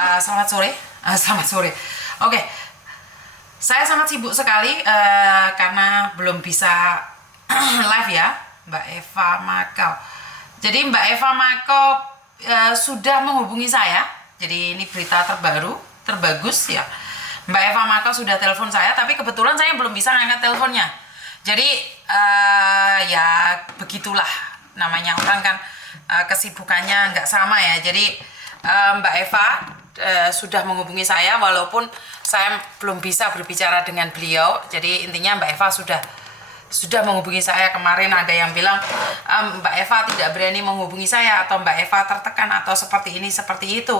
Selamat sore. Selamat sore. Oke, saya sangat sibuk sekali karena belum bisa live ya, Mbak Eva Makau. Jadi Mbak Eva Makau sudah menghubungi saya. Jadi ini berita terbaru, terbagus ya. Mbak Eva Makau sudah telepon saya, tapi kebetulan saya belum bisa ngangkat teleponnya. Jadi ya begitulah namanya orang kan, kesibukannya nggak sama ya. Jadi Mbak Eva sudah menghubungi saya walaupun saya belum bisa berbicara dengan beliau. Jadi intinya Mbak Eva sudah menghubungi saya. Kemarin ada yang bilang Mbak Eva tidak berani menghubungi saya, atau Mbak Eva tertekan, atau seperti ini seperti itu.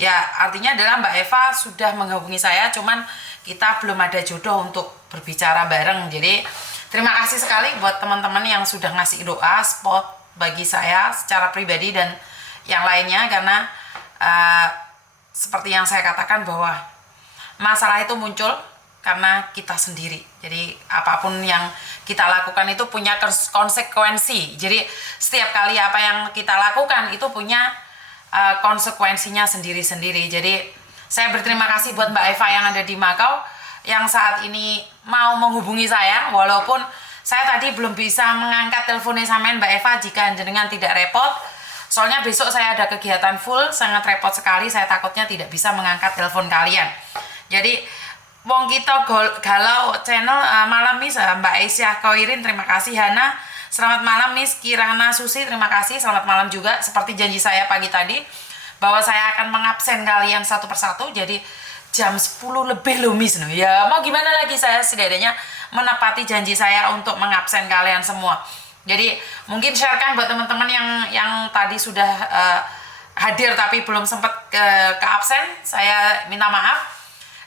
Ya artinya adalah Mbak Eva sudah menghubungi saya, cuman kita belum ada jodoh untuk berbicara bareng. Jadi terima kasih sekali buat teman-teman yang sudah ngasih doa spot bagi saya secara pribadi dan yang lainnya, karena seperti yang saya katakan bahwa masalah itu muncul karena kita sendiri. Jadi apapun yang kita lakukan itu punya konsekuensi. Jadi setiap kali apa yang kita lakukan itu punya konsekuensinya sendiri-sendiri. Jadi saya berterima kasih buat Mbak Eva yang ada di Makau yang saat ini mau menghubungi saya, walaupun saya tadi belum bisa mengangkat teleponnya sama Mbak Eva. Jika jenengan tidak repot, soalnya besok saya ada kegiatan full, sangat repot sekali. Saya takutnya tidak bisa mengangkat telepon kalian. Jadi wong kita galau channel malam Miss Mbak Aisyah Koirin, terima kasih. Hana, selamat malam Miss Kirana Susi, terima kasih. Selamat malam juga. Seperti janji saya pagi tadi bahwa saya akan mengabsen kalian satu persatu. Jadi jam 10 lebih loh Miss. Ya mau gimana lagi, saya setidaknya menepati janji saya untuk mengabsen kalian semua. Jadi mungkin sharekan buat teman-teman yang tadi sudah hadir tapi belum sempat ke absen. Saya minta maaf.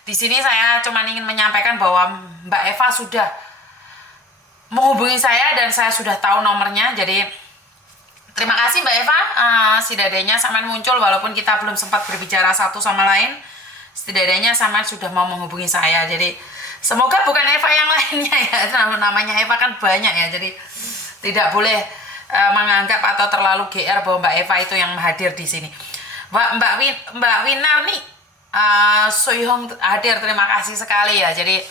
Di sini saya cuma ingin menyampaikan bahwa Mbak Eva sudah menghubungi saya dan saya sudah tahu nomornya. Jadi terima kasih Mbak Eva, setidaknya sampean muncul walaupun kita belum sempat berbicara satu sama lain. Setidaknya sampean sudah mau menghubungi saya. Jadi semoga bukan Eva yang lainnya ya. Namanya Eva kan banyak ya. Jadi tidak boleh menganggap atau terlalu GR bahwa Mbak Eva itu yang hadir di sini. Mbak Winar nih Soyhong hadir, terima kasih sekali ya. Jadi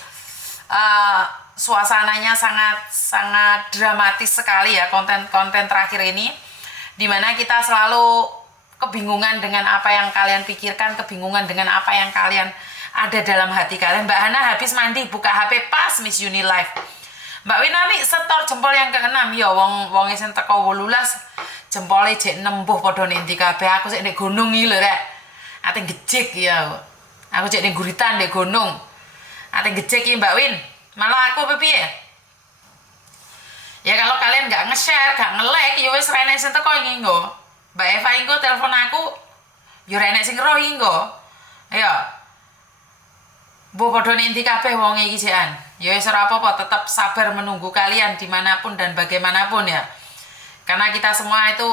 suasananya sangat dramatis sekali ya, konten terakhir ini, dimana kita selalu kebingungan dengan apa yang kalian pikirkan, kebingungan dengan apa yang kalian ada dalam hati kalian. Mbak Hana habis mandi buka HP pas Miss Uni Live. Mbak Winari setor jempol yang ke-6 ya, wong sing teko 18 jempole jek nempuh padha nendi kabeh. Aku sik nek gunung iki lho rek. Ate gejek ya. Aku cek ning guritan ndek gunung. Ate gejek iki Mbak Win. Malah aku piye? Ya kalau kalian nggak nge-share, nggak nge-like, ya wis ra enek sing teko iki nggo. Mbak Eva engko telepon aku, ya ra enek sing roh iki nggo. Ayo. Bu padha nendi kabeh wong iki jekan. Ya wis ora apa-apa, tetap sabar menunggu kalian dimanapun dan bagaimanapun ya. Karena kita semua itu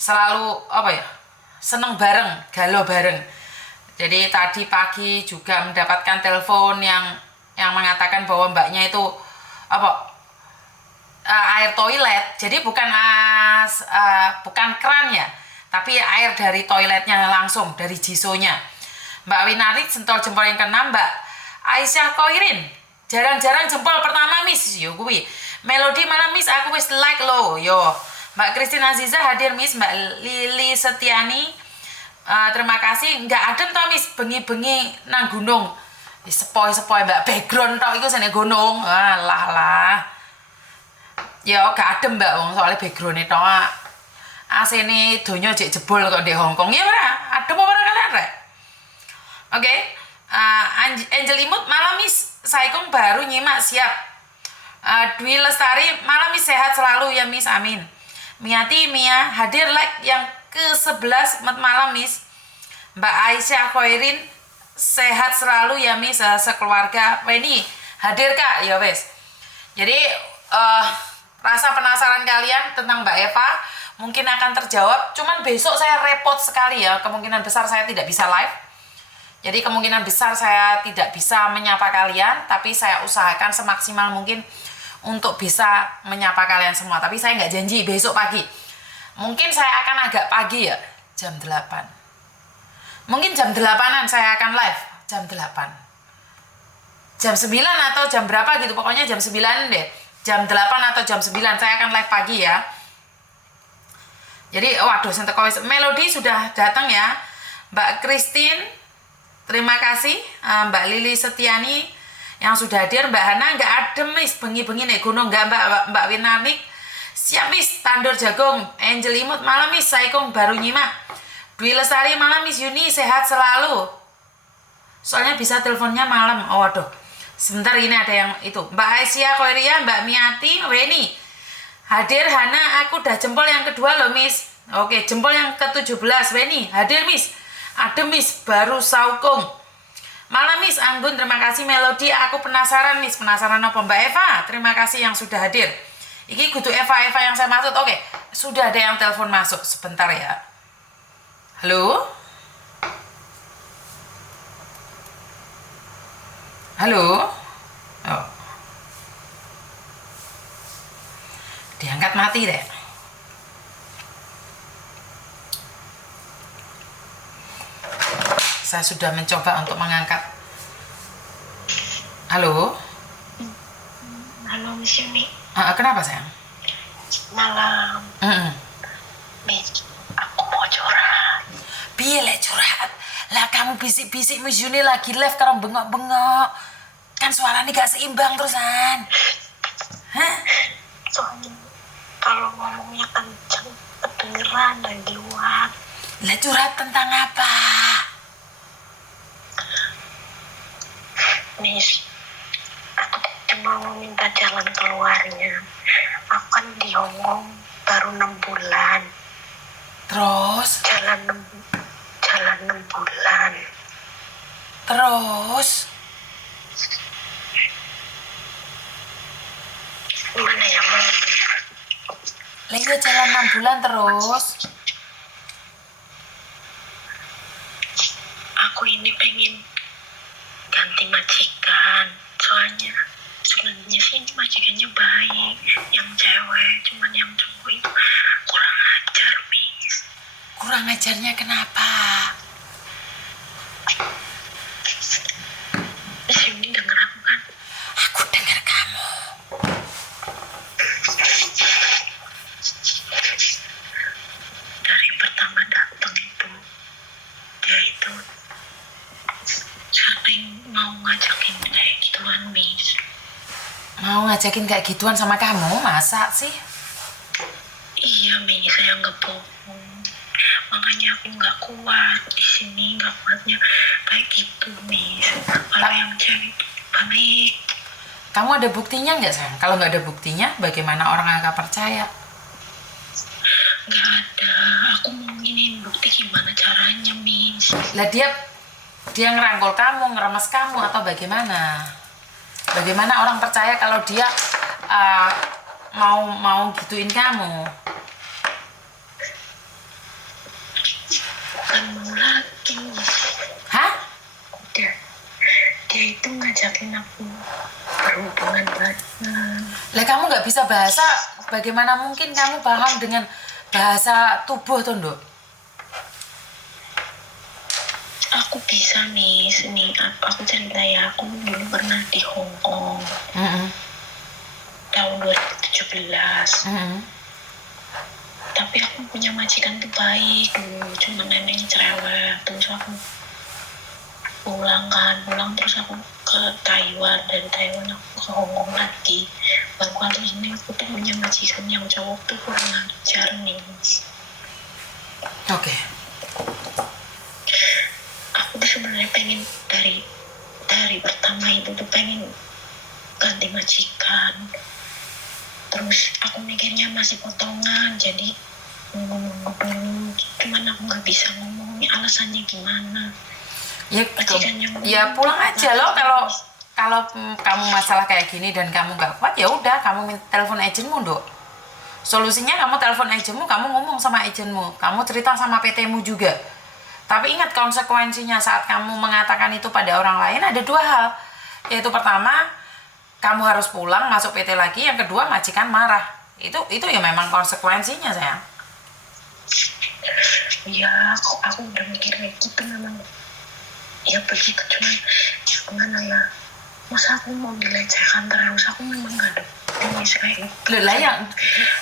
selalu apa ya, seneng bareng, galau bareng. Jadi tadi pagi juga mendapatkan telepon yang mengatakan bahwa mbaknya itu apa, air toilet. Jadi bukan keran ya, tapi air dari toiletnya langsung dari jisonya. Mbak Winari sentuh jempol yang ke-6. Mbak Aisyah Koirin, jarang-jarang jempol pertama Miss. Yo kuwi Melodi malam Miss, aku wis like lo. Yo Mbak Christine Aziza hadir Miss. Mbak Lili Setiani, terima kasih. Nggak adem toh Miss, bengi-bengi nang gunung. Sepoi-sepoi Mbak, background tok iku sene gunung. Lah. Ya gak adem Mbak, wong soalnya background tok. AC-ne donya jek jebol kok di Hongkong. Ya ora, adem apa ora kalian rek? Oke. Angel Imut malam Miss, Saikum baru nyimak siap. Dwi Lestari malam Miss, sehat selalu ya Miss, amin. Miati Mia hadir like yang ke-11 malam Miss. Mbak Aisyah Khoirin sehat selalu ya Miss, sekeluarga. Weni hadir Kak, ya wes. Jadi rasa penasaran kalian tentang Mbak Eva mungkin akan terjawab. Cuman besok saya repot sekali ya, kemungkinan besar saya tidak bisa live. Jadi kemungkinan besar saya tidak bisa menyapa kalian, tapi saya usahakan semaksimal mungkin untuk bisa menyapa kalian semua. Tapi saya nggak janji besok pagi. Mungkin saya akan agak pagi ya, jam 8. Mungkin jam 8-an saya akan live. Jam 8. Jam 9 atau jam berapa gitu. Pokoknya jam 9 deh. Jam 8 atau jam 9 saya akan live pagi ya. Jadi waduh Melody sudah datang ya. Mbak Christine, terima kasih. Mbak Lili Setiani yang sudah hadir. Mbak Hana nggak adem mis bengi-bengi nih gunung nggak Mbak Winarnik. Siap mis tandur jagung. Angel Imut malam mis Saikong baru nyimak. Dwi Lestari malam mis Yuni sehat selalu. Soalnya bisa teleponnya malam. Oh waduh. Sebentar ini ada yang itu. Mbak Aisyah Koiria, Mbak Miati, Weni. Hadir Hana, aku udah jempol yang kedua loh mis. Oke, jempol yang ke-17 Weni. Hadir mis. Ada mis baru saukung. Malam mis Anggun, terima kasih Melody. Aku penasaran mis. Penasaran apa Mbak Eva? Terima kasih yang sudah hadir. Ini kudu Eva yang saya maksud. Oke, sudah ada yang telepon masuk. Sebentar ya. Halo? Halo? Oh. Diangkat mati deh. Saya sudah mencoba untuk mengangkat. Halo? Halo Miss Yuni. Kenapa sayang? Malam. Miss, aku mau curhat. Piye lek curhat? Lah kamu bisik-bisik Miss Yuni lagi live karena bengok-bengok. Kan suaranya gak seimbang terusan. Hah? Soalnya kalau ngomongnya kenceng kedengeran dan di luar. Lah curhat tentang apa? Miss, aku cuma mau minta jalan keluarnya. Aku kan di Hongkong baru 6 bulan. Terus? Jalan 6 bulan. Terus? Gimana ya Mam? Lah iya jalan 6 bulan terus. Aku ini pengen ganti majikan. Soalnya sebenarnya sih ini majikannya baik, yang cewek, cuman yang cowok itu kurang ajar, Miss. Kurang ajarnya kenapa? Miss Yuni denger aku kan? Aku dengar kamu. Dari pertama datang itu, dia itu sering mau ngajakin kayak gituan, Miss. Mau ngajakin kayak gituan sama kamu? Masa sih? Iya, Miss, saya nggak bohong. Makanya aku nggak kuat di sini, nggak kuatnya kayak gitu, Miss. Kalau yang cewek itu baik. Kamu ada buktinya nggak sayang? Kalau nggak ada buktinya, bagaimana orang akan percaya? Nggak ada. Aku mau nginin bukti gimana caranya, Miss. Lah dia ngerangkul kamu, ngeremes kamu atau bagaimana? Bagaimana orang percaya kalau dia mau gituin kamu? Bukan mau lagi, Miss. Hah? Dia itu ngajakin aku berhubungan badan. Lah kamu nggak bisa bahasa, bagaimana mungkin kamu paham dengan bahasa tubuh tuh, Nduk? Aku bisa, Miss. Nih, aku cerita ya. Aku dulu pernah di Hong Kong. Tahun 2017. Tapi aku punya majikan tuh baik dulu. Cuma neneknya cerewet. Terus aku pulang terus aku ke Taiwan. Dari Taiwan aku ke Hong Kong lagi. Baru kali ini aku tuh punya majikan yang cowok tuh kurang ajar, Miss. Oke. Aku tuh sebenarnya pengen dari pertama itu tuh pengen ganti majikan. Terus aku mikirnya masih potongan, jadi nunggu dulu. Cuman aku nggak bisa ngomongnya alasannya gimana. Ya pulang aja loh kalau kamu masalah kayak gini dan kamu nggak kuat, ya udah kamu telepon agenmu, Nduk. Solusinya kamu telepon agenmu, kamu ngomong sama agenmu, kamu cerita sama PT-mu juga. Tapi ingat konsekuensinya saat kamu mengatakan itu pada orang lain ada 2 hal. Yaitu pertama, kamu harus pulang masuk PT lagi, yang kedua majikan marah. Itu ya memang konsekuensinya, sayang. Iya, aku udah mikir kayak gitu memang. Ya begitu, cuman gimana ya, masa aku mau dilecehkan terus, aku memang gak ada ini kayak gitu. Loh lah yang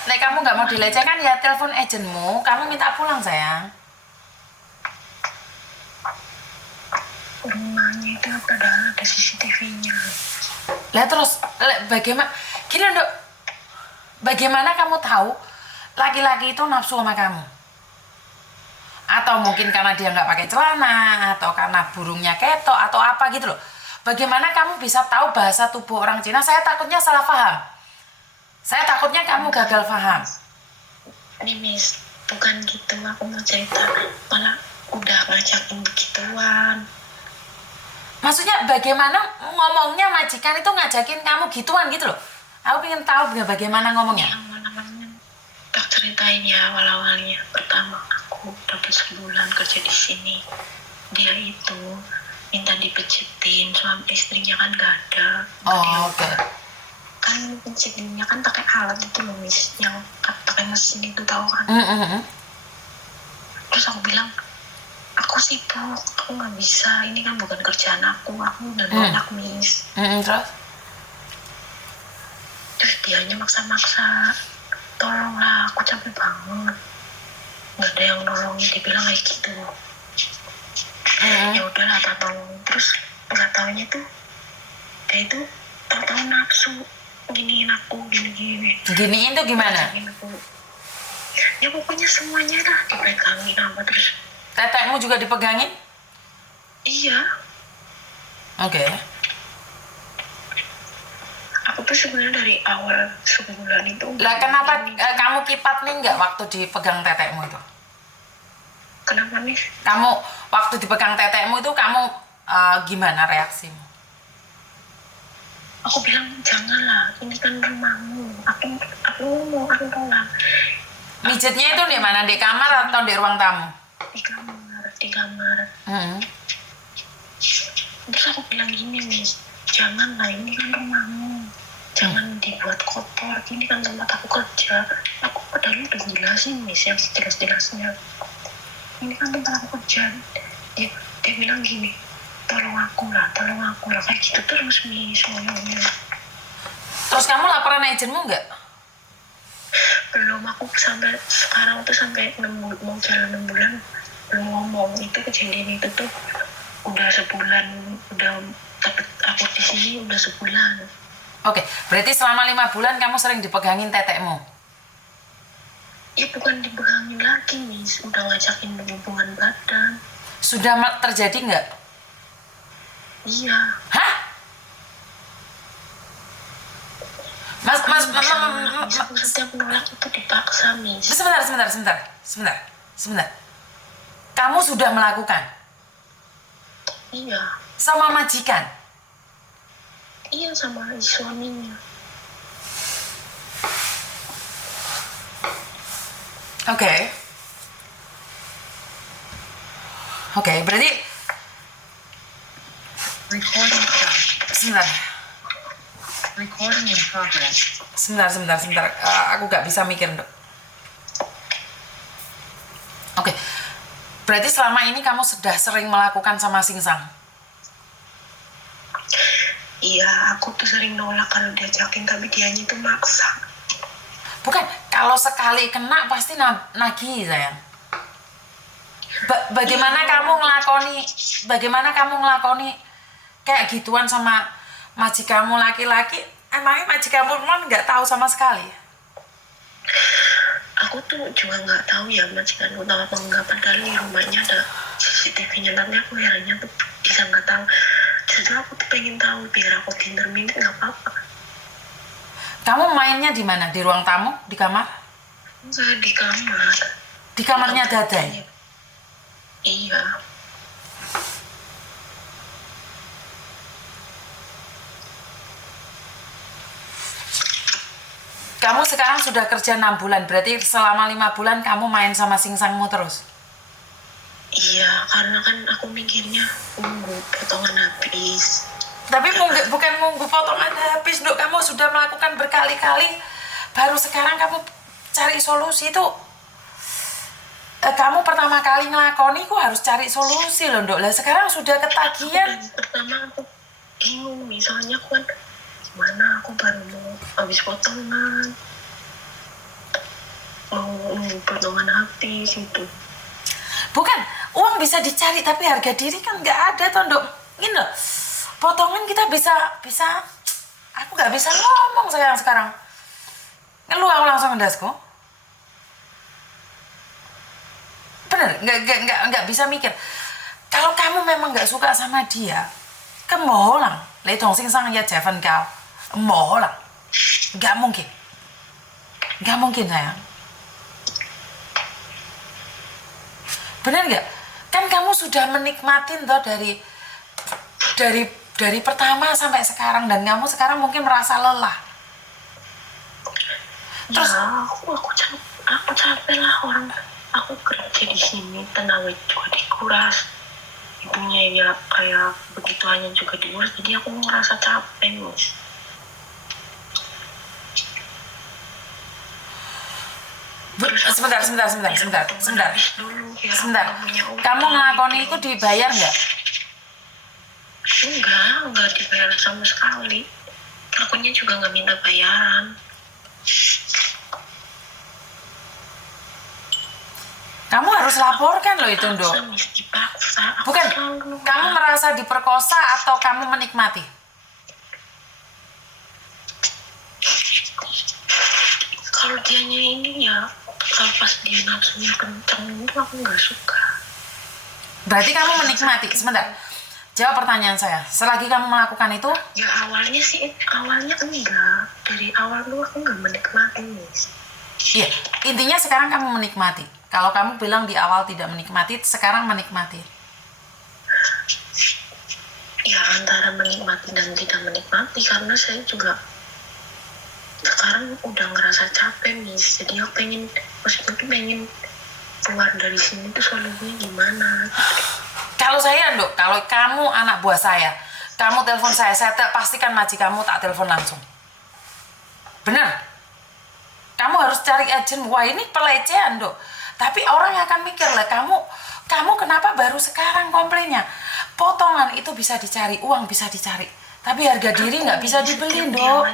kamu nggak mau dilecehkan ya telepon agentmu, kamu minta pulang sayang. Rumahnya itu padahal ada CCTV-nya. Lah terus bagaimana gini Dok, bagaimana kamu tahu laki-laki itu nafsu sama kamu? Atau mungkin karena dia nggak pakai celana, atau karena burungnya ketok, atau apa gitu loh. Bagaimana kamu bisa tahu bahasa tubuh orang Cina? Saya takutnya salah paham. Saya takutnya kamu gagal paham. Nih Miss, bukan gitu, aku mau cerita, malah udah ngajakin begituan. Maksudnya bagaimana ngomongnya majikan itu ngajakin kamu gituan gitu loh. Aku pengen tahu bagaimana ngomongnya. Yang mana-mana tak ceritain ya awal-awalnya. Pertama aku dapat sebulan kerja di sini. Dia itu minta dipijitin, suami istrinya kan gak ada. Oh, oke. Kan pijitinnya kan pakai alat itu loh Miss, yang pakai mesin itu tahu kan. Terus aku bilang, aku sibuk, aku nggak bisa, ini kan bukan kerjaan aku udah nolak Miss. Terus dianya maksa-maksa, tolonglah, aku capek banget, nggak ada yang nolongin, dibilang kayak gitu. Ya udahlah, tak tolong. Terus nggak taunya tuh dia itu tahu nafsu giniin aku, giniin tuh gimana? Ya pokoknya semuanya lah dipegangin apa, terus tetekmu juga dipegangin? Iya. Oke. Aku tuh sebenarnya dari awal sebulan itu. Lah kenapa kamu kipat nih nggak waktu dipegang tetekmu itu? Kenapa nih? Kamu waktu dipegang tetekmu itu kamu gimana reaksimu? Aku bilang janganlah, ini kan rumahmu. Aku tolak. Mijetnya itu di mana? Di kamar atau di ruang tamu? Di kamar. Terus aku bilang gini Miss, janganlah, ini kan rumahmu. Jangan dibuat kotor, ini kan tempat aku kerja. Aku padahal udah jelasin Miss yang jelas-jelasnya. Ini kan tempat aku kerja. Dia bilang gini, tolong aku lah, kayak gitu terus Miss ngomongnya. Terus kamu laporan agenmu nggak? Belum, aku sampai sekarang tuh sampai mau jalan 6 bulan belum ngomong. Itu kejadian itu tuh udah sebulan, udah aku di sini udah sebulan. Oke, berarti selama 5 bulan kamu sering dipegangin tetekmu? Ya bukan dipegangin lagi Miss, udah ngajakin hubungan badan. Sudah terjadi nggak? Iya. Hah? Mas, setiap nolak itu dipaksa Miss. Sebentar. Kamu sudah melakukan? Iya. Sama majikan? Iya, sama suaminya. Oke, berarti Recording in progress. Sebentar. Aku gak bisa mikir, Dok. Oke. Berarti selama ini kamu sudah sering melakukan sama Singsang? Iya, aku tuh sering nolak kalau diajakin, tapi dianya itu maksa. Bukan, kalau sekali kena pasti nagih, sayang. Bagaimana kamu ngelakoni kayak gituan sama majikanmu laki-laki? Emangnya majikanmu nggak tahu sama sekali? Aku tuh juga nggak tahu ya majikanku tahu apa enggak, padahal di rumahnya ada CCTV-nya, tapi aku herannya tuh bisa nggak tahu. Justru aku tuh pengen tahu biar aku intermittent nggak apa-apa. Kamu mainnya di mana? Di ruang tamu? Di kamar? Enggak, di kamar. Di kamarnya Dadai? Iya. Kamu sekarang sudah kerja 6 bulan, berarti selama 5 bulan kamu main sama Singsangmu terus? Iya, karena kan aku mikirnya nunggu potongan habis. Tapi bukan nunggu potongan habis, Dok. Kamu sudah melakukan berkali-kali, baru sekarang kamu cari solusi itu. kamu pertama kali ngelakoni kok harus cari solusi loh Nduk. Lah sekarang sudah ketagihan. Pertama aku bingung, misalnya aku kan gimana, aku baru mau habis potongan, mau potongan habis gitu. Bukan, uang bisa dicari tapi harga diri kan nggak ada toh Nduk. Ini loh, potongan kita bisa, aku nggak bisa ngomong sayang sekarang. Ngeluh aku langsung ngedasku. Bener, nggak bisa mikir. Kalau kamu memang nggak suka sama dia, kamu lang, lấy同先生一齊瞓覺，冇可能, nggak mungkin sayang. Bener nggak? Kan kamu sudah menikmatin toh dari pertama sampai sekarang, dan kamu sekarang mungkin merasa lelah. Terus ya, aku capek lah, orang aku kerja di sini, tenaga juga dikuras, ibunya ya kayak begitu hanya juga diurus, jadi aku ngerasa capek Miss. Sebentar. Kamu ngelakoni itu dibayar nggak? Enggak dibayar sama sekali. Akunya juga nggak minta bayaran. Kamu harus laporkan loh itu, Nduk. Bukan, kamu merasa diperkosa atau kamu menikmati? Kalau dianya ini ya, kalau pas dia nafsunya kenceng itu aku nggak suka. Berarti kamu menikmati. Sebentar, jawab pertanyaan saya. Selagi kamu melakukan itu? Ya awalnya enggak. Dari awal dulu aku nggak menikmati, Miss. Iya, intinya sekarang kamu menikmati. Kalau kamu bilang di awal tidak menikmati, sekarang menikmati. Ya antara menikmati dan tidak menikmati, karena saya juga sekarang udah ngerasa capek, Miss. Jadi aku pengen keluar dari sini tuh solusinya gimana. Kalau saya, Nduk, kalau kamu anak buah saya, kamu telepon saya pastikan majikanmu tak telepon langsung. Bener? Kamu harus cari agent. Wah, ini pelecehan, Nduk. Tapi orang akan mikir lah, kamu kenapa baru sekarang komplainnya? Potongan itu bisa dicari, uang bisa dicari, tapi harga diri nggak bisa dibeli, Nduk.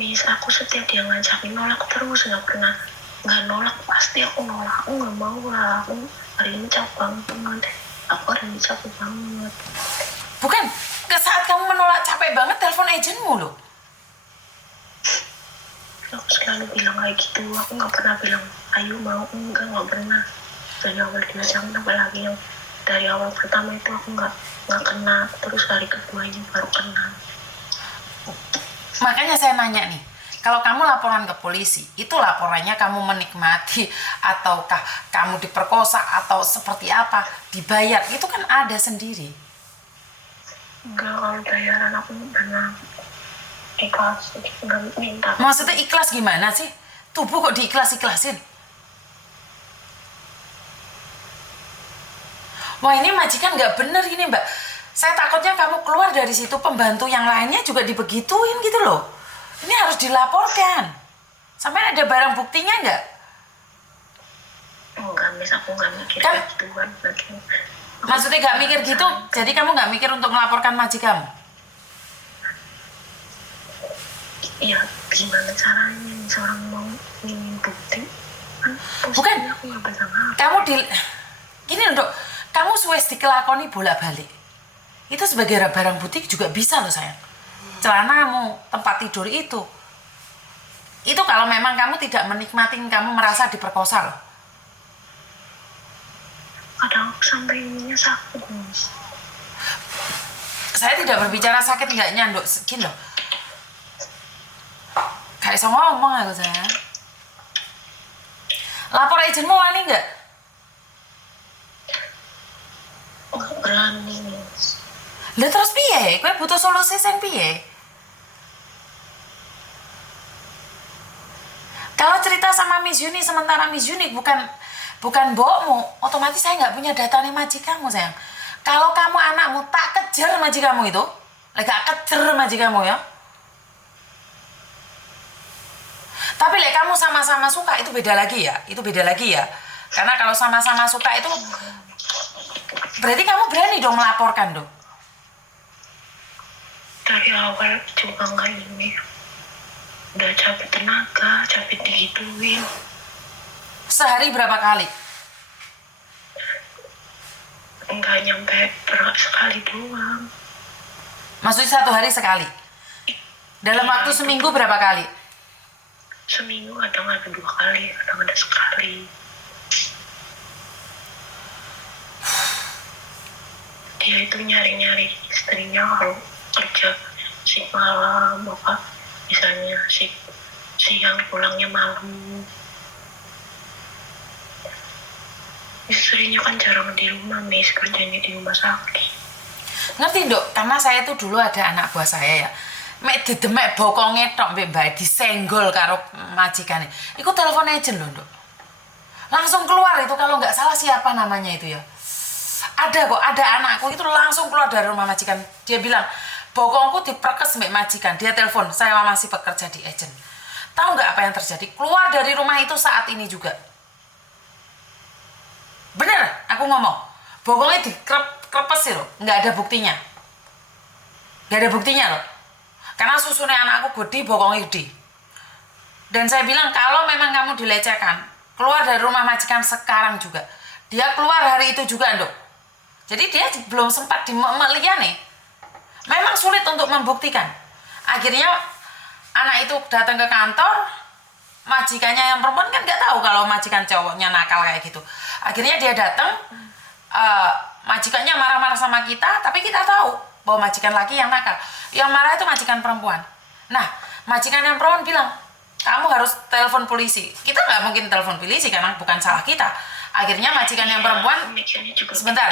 Miss, aku setiap dia ngajakin nolak terus, nggak nolak, pasti aku nolak. Aku nggak mau lah, aku hari ini capek banget. Bukan, ke saat kamu menolak capek banget, telepon agentmu loh. Aku selalu bilang kayak gitu, aku nggak pernah bilang ayo mau, nggak pernah. Dari awal dia jangan, apalagi yang dari awal pertama itu aku nggak kena, terus hari kedua ini baru kena. Makanya saya nanya nih, kalau kamu laporan ke polisi, itu laporannya kamu menikmati ataukah kamu diperkosa atau seperti apa, dibayar, itu kan ada sendiri. Enggak, kalau bayaran aku pernah ikhlas, nggak minta. Maksudnya ikhlas gimana sih? Tubuh kok diikhlas-ikhlasin? Wah, ini majikan nggak bener ini, Mbak. Saya takutnya kamu keluar dari situ, pembantu yang lainnya juga dibegituin gitu loh. Ini harus dilaporkan. Sampai ada barang buktinya nggak? Enggak, Miss, aku nggak mikir kan, gituan. Maksudnya nggak mikir gitu? Jadi kamu nggak mikir untuk melaporkan majikanmu? Ya, gimana caranya seorang mau ingin bukti? Bukan, aku nggak bisa ngapa. Gini Nduk, kamu wes dikelakoni bolak-balik. Itu sebagai barang bukti juga bisa loh sayang. Celanamu, tempat tidur itu kalau memang kamu tidak menikmati, kamu merasa diperkosa loh. Kadang aku sampai ininya sakit, Miss. Saya tidak berbicara sakit enggaknya, Nduk. Gini loh, gak bisa ngomong aku sayang. Lapor agentmu wani nggak? Nggak berani, Miss. Lah terus piye? Kowe butuh solusi sing piye? Kalau cerita sama Miss Yuni, sementara Miss Yuni bukan mbokmu, otomatis saya nggak punya datanya majikanmu sayang. Kalau kamu anakmu, tak kejar majikanmu itu. Gak kejar majikanmu ya. Tapi kamu sama-sama suka, itu beda lagi ya. Karena kalau sama-sama suka itu berarti kamu berani dong melaporkan dong. Dari awal juga nggak ini. Udah capek tenaga, capek digituin. Sehari berapa kali? Nggak nyampe sekali doang. Maksudnya 1 hari sekali? Dalam waktu seminggu berapa kali? Seminggu kadang ada 2 kali, kadang ada sekali. Dia itu nyari-nyari istrinya kalau kerja si malam, apa misalnya siang pulangnya malam. Istrinya kan jarang di rumah, Miss, kerjanya di rumah sakit. Ngerti Dok, karena saya tuh dulu ada anak buah saya ya. Mek didemek bokonge tok mbek mbae disenggol karo majikane. Iku telepon agent lho, Dok. Langsung keluar itu kalau nggak salah siapa namanya itu ya. Ada kok, ada anakku itu langsung keluar dari rumah majikan. Dia bilang, "Bokongku diperkes mbek majikan." Dia telepon, "Saya masih bekerja di agent." Tahu nggak apa yang terjadi? Keluar dari rumah itu saat ini juga. Bener, aku ngomong. Bokongnya dikrepes sih loh, nggak ada buktinya. Nggak ada buktinya loh. Karena susunya anakku gede, bokongnya gede. Dan saya bilang, kalau memang kamu dilecehkan, keluar dari rumah majikan sekarang juga. Dia keluar hari itu juga, Dok. Jadi dia belum sempat dimelihat nih. Memang sulit untuk membuktikan. Akhirnya anak itu datang ke kantor, majikannya yang perempuan kan nggak tahu kalau majikan cowoknya nakal kayak gitu. Akhirnya dia datang, majikannya marah-marah sama kita, tapi kita tahu bahwa majikan laki yang nakal. Yang marah itu majikan perempuan. Nah, majikan yang perempuan bilang, "Kamu harus telepon polisi." Kita nggak mungkin telepon polisi karena bukan salah kita. Akhirnya majikan yang perempuan, sebentar.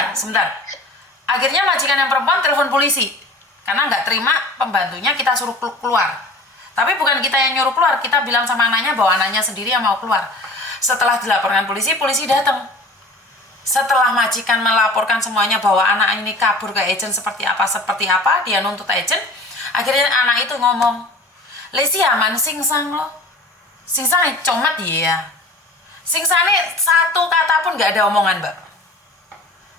Akhirnya majikan yang perempuan telepon polisi. Karena nggak terima pembantunya kita suruh keluar. Tapi bukan kita yang nyuruh keluar, kita bilang sama anaknya bahwa anaknya sendiri yang mau keluar. Setelah dilaporkan polisi, polisi datang. Setelah majikan melaporkan semuanya bahwa anak ini kabur ke agent seperti apa, dia nuntut agent. Akhirnya anak itu ngomong, "Lesi aman singsang lo. Singsang comat ya. Singsangnya satu kata pun nggak ada omongan, Mbak.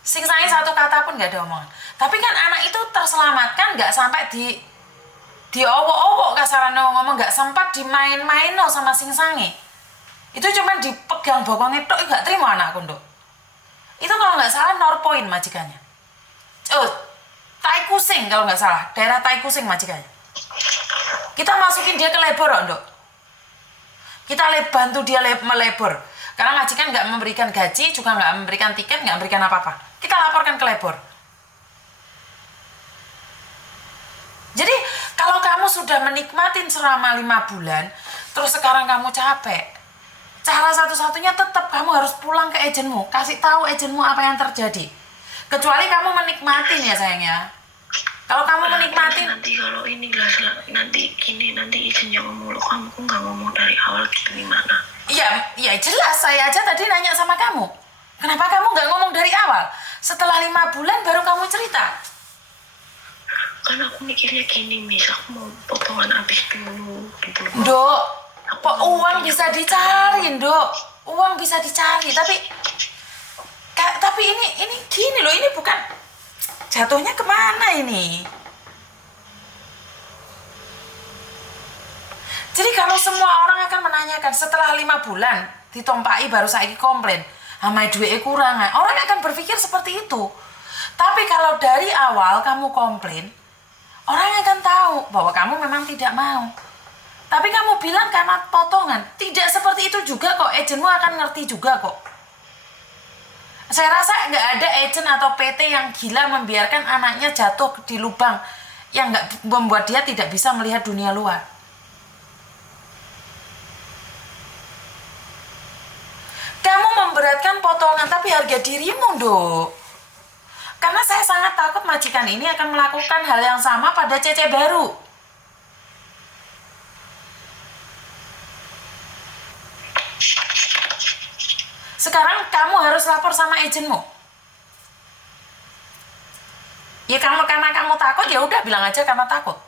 Singsangnya satu kata pun nggak ada omongan. Tapi kan anak itu terselamatkan, nggak sampai di owok-owok kasarannya ngomong, nggak sempat dimain-main no sama singsangnya. Itu cuma dipegang bokongnya tok, nggak terima anakku, Dok. Itu kalau nggak salah Norpoint majikannya. Tai Kusing kalau nggak salah, daerah Tai Kusing majikannya. Kita masukin dia ke labor, Dok. Kita bantu dia melebor. Karena majikan nggak memberikan gaji, juga nggak memberikan tiket, nggak memberikan apa-apa. Kita laporkan ke labor. Jadi kalau kamu sudah menikmatin selama 5 bulan, terus sekarang kamu capek, cara satu-satunya tetap kamu harus pulang ke agentmu, kasih tahu agentmu apa yang terjadi. Kecuali kamu menikmatin ya sayangnya. Kalau kamu menikmatin, nanti kalau ini nanti izinnya ngomong, lo kamu kok nggak ngomong dari awal gitu gimana? Ya jelas, saya aja tadi nanya sama kamu. Kenapa kamu nggak ngomong dari awal? Setelah 5 bulan baru kamu cerita. Kan aku mikirnya gini, Miss, aku mau potongan habis dulu. Dok, uang bisa dicari, Dok. Uang bisa dicari, tapi ini gini loh, ini bukan jatuhnya kemana ini? Jadi kalau semua orang akan menanyakan setelah 5 bulan ditompai baru saiki komplain, amai duitnya kurang, orang akan berpikir seperti itu. Tapi kalau dari awal kamu komplain, orang akan tahu bahwa kamu memang tidak mau. Tapi kamu bilang karena potongan, tidak seperti itu juga kok. Agentmu akan ngerti juga kok. Saya rasa nggak ada agent atau PT yang gila membiarkan anaknya jatuh di lubang yang nggak membuat dia tidak bisa melihat dunia luar. Kamu memberatkan potongan tapi harga dirimu, Dok. Karena saya sangat takut majikan ini akan melakukan hal yang sama pada Cece baru. Sekarang kamu harus lapor sama agentmu. Ya karena kamu takut, ya udah bilang aja karena takut.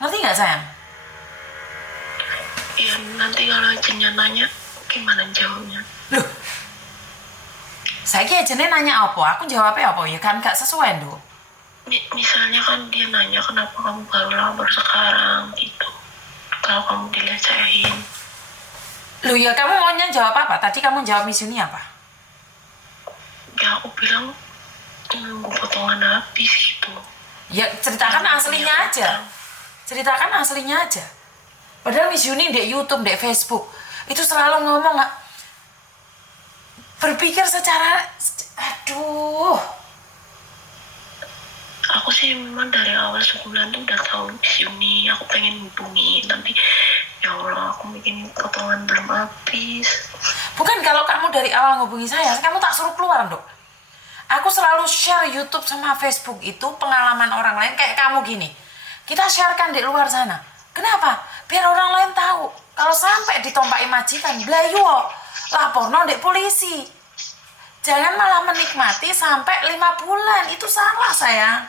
Ngerti nggak sayang? Ya nanti kalau agentnya nanya, gimana jawabnya? Loh, Saya agennya nanya apa, aku jawabnya apa ya kan gak sesuai do. Misalnya kan dia nanya kenapa kamu baru lapor sekarang gitu. Kalau kamu dilecehin. Loh ya kamu maunya jawab apa? Tadi kamu jawab Miss Yuni apa? Ya aku bilang nunggu potongan habis gitu. Ya ceritakan aslinya aja. Ceritakan aslinya aja. Padahal Miss Yuni di YouTube, di Facebook itu selalu ngomong berpikir secara aduh. Aku sih memang dari awal sebulan tuh udah tahu Miss Yuni, aku pengen hubungi, tapi ya Allah aku bikin potongan belum habis. Bukan kalau kamu dari awal ngubungi saya, kamu tak suruh keluar dok. Aku selalu share YouTube sama Facebook itu pengalaman orang lain kayak kamu gini. Kita sharekan di luar sana. Kenapa? Biar orang lain tahu. Kalau sampai ditompaki majikan, blayu lapor no dek polisi. Jangan malah menikmati sampai 5 bulan. Itu salah sayang.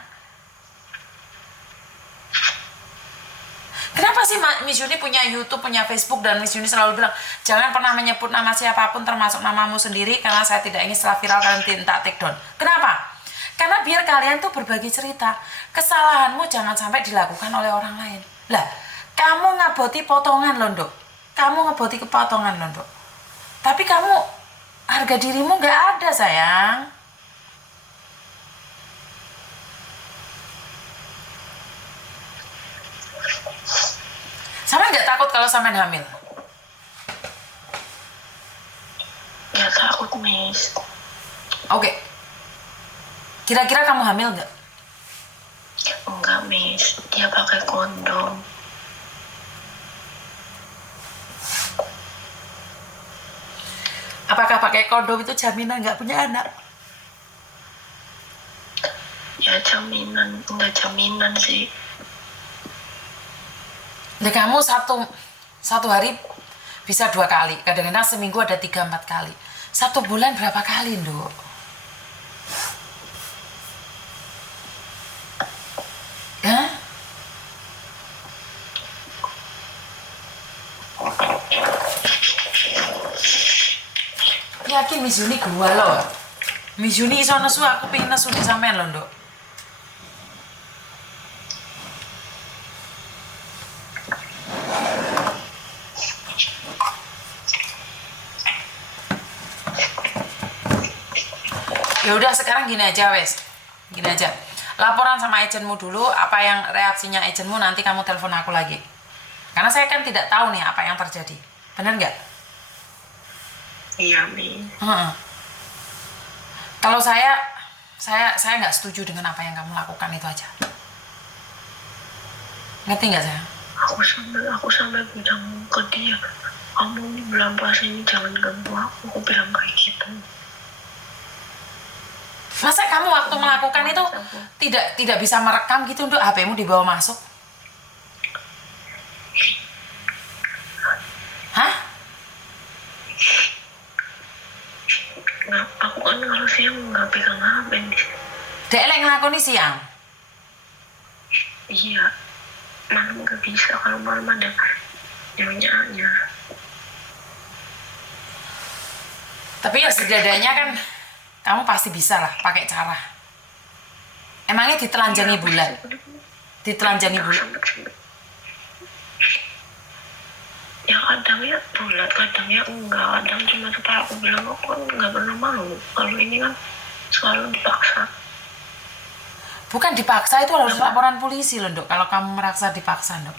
Kenapa sih Miss Yuni punya YouTube, punya Facebook, dan Miss Yuni selalu bilang jangan pernah menyebut nama siapapun termasuk namamu sendiri karena saya tidak ingin setelah viral kalian tak take down. Kenapa? Karena biar kalian tuh berbagi cerita. Kesalahanmu jangan sampai dilakukan oleh orang lain. Lah, kamu ngaboti potongan loh dok. Kamu ngeboti kepotongan loh dok. Tapi kamu harga dirimu gak ada sayang. Sama nggak takut kalau sampean hamil? Ya takut Miss. Oke. Kira-kira kamu hamil nggak? Enggak Miss, dia pakai kondom. Apakah pakai kondom itu jaminan nggak punya anak? Ya jaminan, enggak jaminan sih. Nah, kamu satu hari bisa 2 kali, kadang-kadang seminggu ada 3-4 kali. 1 bulan berapa kali, Nduk? Hah? Yakin Miss Yuni gua loh. Miss Yuni iso nesu, aku pengen nesu di sampean loh, Nduk. Ya udah sekarang gini aja wes, gini aja, laporan sama agenmu dulu, apa yang reaksinya agenmu, nanti kamu telepon aku lagi, karena saya kan tidak tahu nih apa yang terjadi, benar nggak? Iya Mi. Kalau saya nggak setuju dengan apa yang kamu lakukan itu aja, ngerti nggak saya? Aku sampai bilang ke dia, kamu di bulan puasa ini jangan ganggu aku bilang kayak gitu. Masa kamu waktu melakukan itu tidak bisa merekam gitu untuk HP-mu dibawa masuk? Hah? Nah, aku kan kalau siang nggak pegang HP nih. Dek lek ngelakoni siang? Iya, malam nggak bisa, kalau malam ada nyonya. Tapi ya setidaknya kan kamu pasti bisa lah pakai cara. Emangnya ditelanjangi bulan? Ditelanjangi bulan? Ya kadang ya bulat, kadang ya enggak, kadang cuma supaya aku bilang aku kan nggak pernah mau. Kalau ini kan selalu dipaksa. Bukan dipaksa, itu harus laporan polisi loh dok. Kalau kamu merasa dipaksa dok.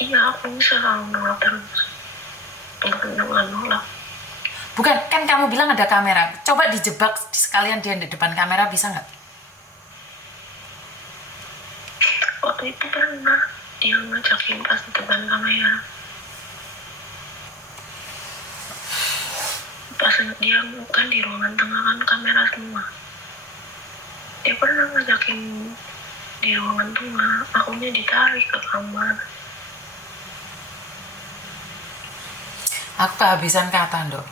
Iya, aku selalu nolak terus. Nggak pernah nolak. Bukan, kan kamu bilang ada kamera. Coba dijebak sekalian dia di depan kamera, bisa nggak? Waktu itu pernah dia ngajakin pas di depan kamera. Pas dia kan di ruangan tengah kan kamera semua. Dia pernah ngajakin di ruangan tengah, akunya ditarik ke kamar. Aku kehabisan kata dok.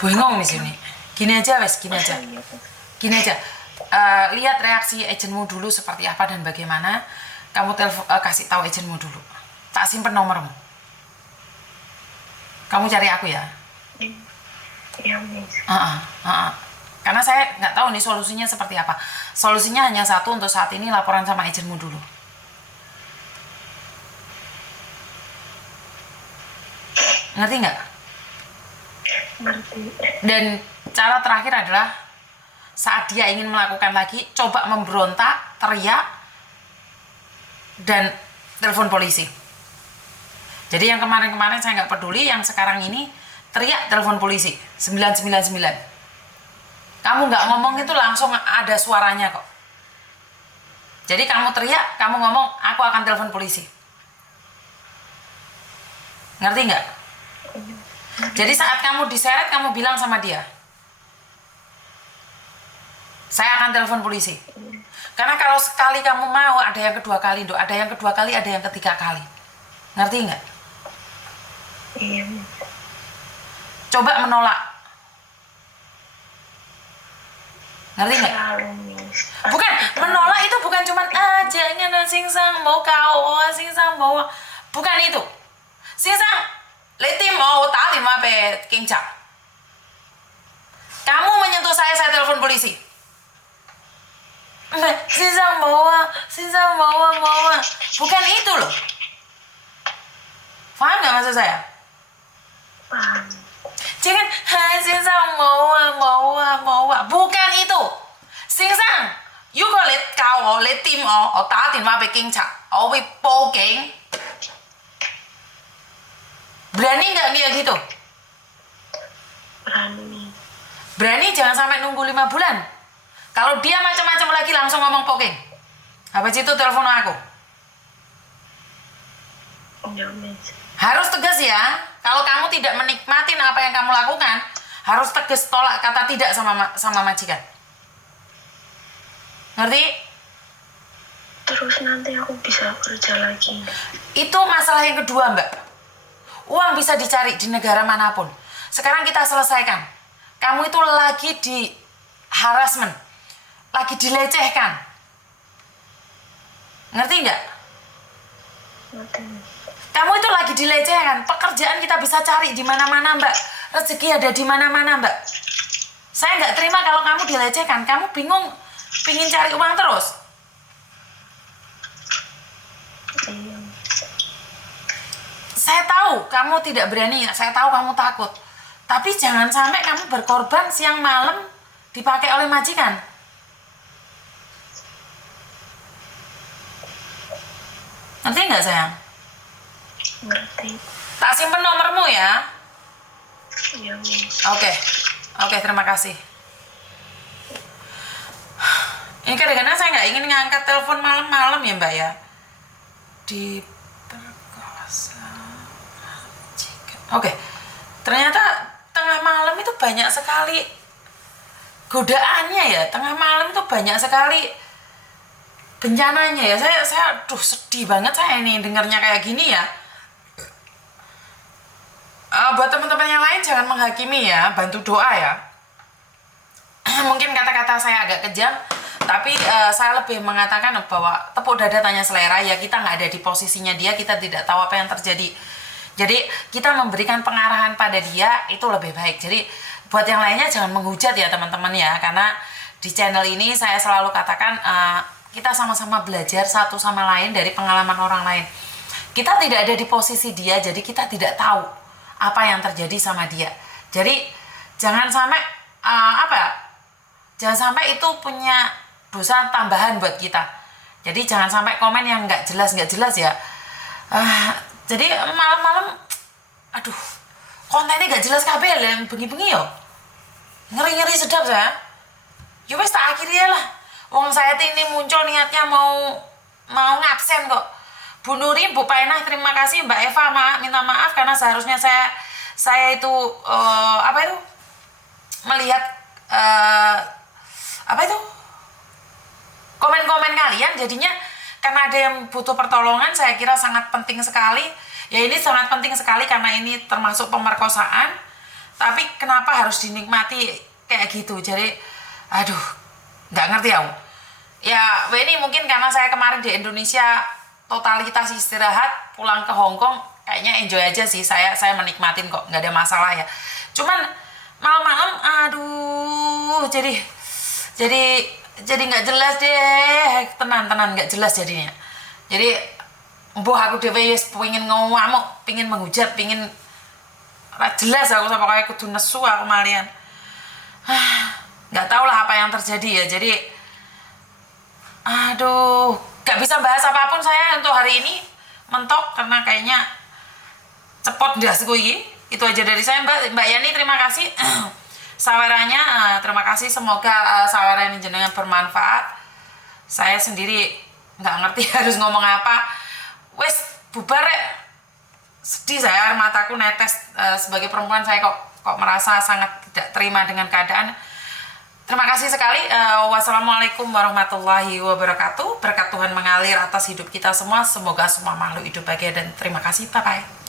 Bingung Miss Yuni. Gini aja wes, gini aja. Lihat reaksi agenmu dulu seperti apa dan bagaimana. kamu kasih tahu agentmu dulu. Tak simpen nomormu. Kamu cari aku ya. Iya, Miss. Karena saya nggak tahu nih solusinya seperti apa. Solusinya hanya satu untuk saat ini, laporan sama agentmu dulu. Ngerti nggak? Ngerti. Dan cara terakhir adalah saat dia ingin melakukan lagi, coba memberontak, teriak, dan telepon polisi. Jadi yang kemarin-kemarin saya nggak peduli, yang sekarang ini teriak, telepon polisi 999. Kamu nggak ngomong itu langsung ada suaranya kok. Jadi kamu teriak, kamu ngomong, aku akan telepon polisi. Ngerti nggak? Jadi saat kamu diseret, kamu bilang sama dia, saya akan telepon polisi. Karena kalau sekali kamu mau, ada yang kedua kali, Dok. Ada yang kedua kali, ada yang ketiga kali. Ngerti nggak? Iya. Coba menolak. Ngerti nggak? Bukan, menolak itu bukan cuman jangan singsang mau kau, singsang mau. Bukan itu. Singsang, letim mau tadi mah pe kingca. Kamu menyentuh saya telepon polisi. Singsang mau. Bukan itu loh. Paham nggak maksud saya? Paham. Jangan singsang mau. Bukan itu. Singsang, you go let kau let tim ta điện thoại về警察, bị báo警. Berani nggak kayak gitu? Berani. Berani, jangan sampai nunggu 5 bulan. Kalau dia macam-macam lagi langsung ngomong poking. Habis itu telepon aku. Harus tegas ya. Kalau kamu tidak menikmatin apa yang kamu lakukan, harus tegas tolak kata tidak sama majikan. Ngerti? Terus nanti aku bisa kerja lagi. Itu masalah yang kedua, Mbak. Uang bisa dicari di negara manapun. Sekarang kita selesaikan. Kamu itu lagi di harassment, lagi dilecehkan. Ngerti nggak? Ngerti. Kamu itu lagi dilecehkan. Pekerjaan kita bisa cari di mana-mana, Mbak. Rezeki ada di mana-mana, Mbak. Saya nggak terima kalau kamu dilecehkan. Kamu bingung, pingin cari uang terus. Iya. Saya tahu kamu tidak berani, saya tahu kamu takut. Tapi jangan sampai kamu berkorban siang malam dipakai oleh majikan. Ngerti nggak, sayang? Ngerti. Tak simpen nomormu ya. Iya. Oke, terima kasih. Ini kadang-kadang saya nggak ingin ngangkat telepon malam-malam ya, Mbak ya. Diperkosa. Oke, ternyata tengah malam itu banyak sekali godaannya ya. Tengah malam itu banyak sekali bencananya ya. Saya sedih banget saya ini dengarnya kayak gini ya. Buat teman-teman yang lain jangan menghakimi ya, bantu doa ya. Mungkin kata-kata saya agak kejam, tapi saya lebih mengatakan bahwa tepuk dada tanya selera ya. Kita nggak ada di posisinya dia, kita tidak tahu apa yang terjadi. Jadi kita memberikan pengarahan pada dia itu lebih baik. Jadi buat yang lainnya jangan menghujat ya teman-teman ya, karena di channel ini saya selalu katakan kita sama-sama belajar satu sama lain dari pengalaman orang lain. Kita tidak ada di posisi dia, jadi kita tidak tahu apa yang terjadi sama dia. Jadi jangan sampai jangan sampai itu punya dosa tambahan buat kita. Jadi jangan sampai komen yang nggak jelas ya. Jadi malam-malam, aduh, kontennya nggak jelas kabel yang bengi-bengi yo. Ngeri-ngeri sedap saya. Ya wes tak akhiri ya lah. Wong saya ini muncul niatnya mau ngabsen kok. Bu Nuri, Bu Painah, terima kasih. Mbak Eva, minta maaf karena seharusnya saya itu melihat komen-komen kalian, jadinya karena ada yang butuh pertolongan, saya kira sangat penting sekali. Ya ini sangat penting sekali karena ini termasuk pemerkosaan. Tapi kenapa harus dinikmati kayak gitu? Jadi, aduh, nggak ngerti aku. Ya, ini mungkin karena saya kemarin di Indonesia totalitas istirahat, pulang ke Hong Kong kayaknya enjoy aja sih. Saya menikmatin kok, nggak ada masalah ya. Cuman malam-malam aduh jadi nggak jelas deh, tenan nggak jelas jadinya. Jadi aku dewe wis pengen ngamuk, pengen menghujat, pengen jelas aku sama kayak kudu nesu aku malian. Nggak tahu lah apa yang terjadi ya. Jadi aduh, nggak bisa bahas apapun saya untuk hari ini, mentok karena kayaknya cepot dasku ini. Itu aja dari saya, Mbak Yani, terima kasih sawerannya, terima kasih, semoga saweran jenengan bermanfaat. Saya sendiri nggak ngerti harus ngomong apa. Wes bubar ya. Sedih saya, air mataku netes. Sebagai perempuan saya kok merasa sangat tidak terima dengan keadaan. Terima kasih sekali. Wassalamualaikum warahmatullahi wabarakatuh. Berkat Tuhan mengalir atas hidup kita semua. Semoga semua makhluk hidup bahagia dan terima kasih. Bye bye.